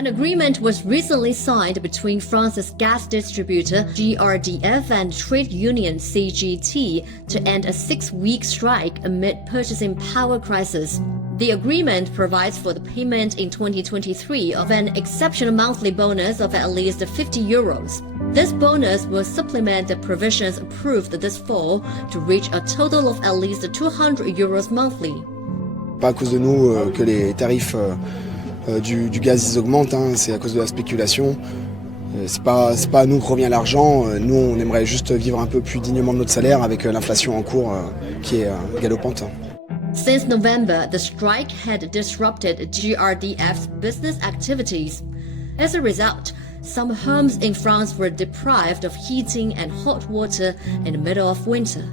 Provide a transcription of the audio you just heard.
An agreement was recently signed between France's gas distributor GRDF and trade union CGT to end a 6-week strike amid purchasing power crisis. The agreement provides for the payment in 2023 of an exceptional monthly bonus of at least €50. This bonus will supplement the provisions approved this fall to reach a total of at least €200 monthly. Pas à cause de nous que les tarifs du gaz ils augmentent, c'est à cause de la spéculation. C'est pas à nous que revient l'argent. Nous, on aimerait juste vivre un peu plus dignement de notre salaire avec l'inflation en cours qui est galopante. Since November, the strike had disrupted GRDF's business activities. As a result, some homes in France were deprived of heating and hot water in the middle of winter.